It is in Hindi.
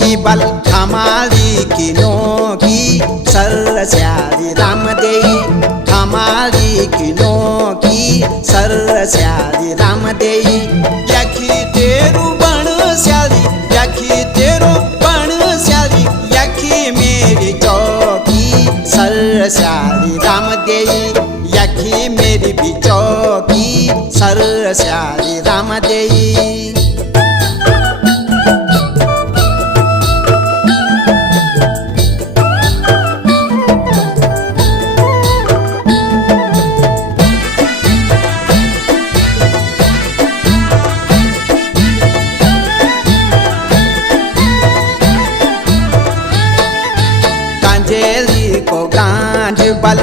की बल खमाली की नोकी सर श्याली राम देई खमाली की नोकी सर श्याली राम देई यखी तेरू बण श्याली यखी तेरू बण श्याली यखी मेरी चौकी सर श्याली राम देई यखी मेरी भी चौकी सर श्याली राम देई। कांजेली को गांज बल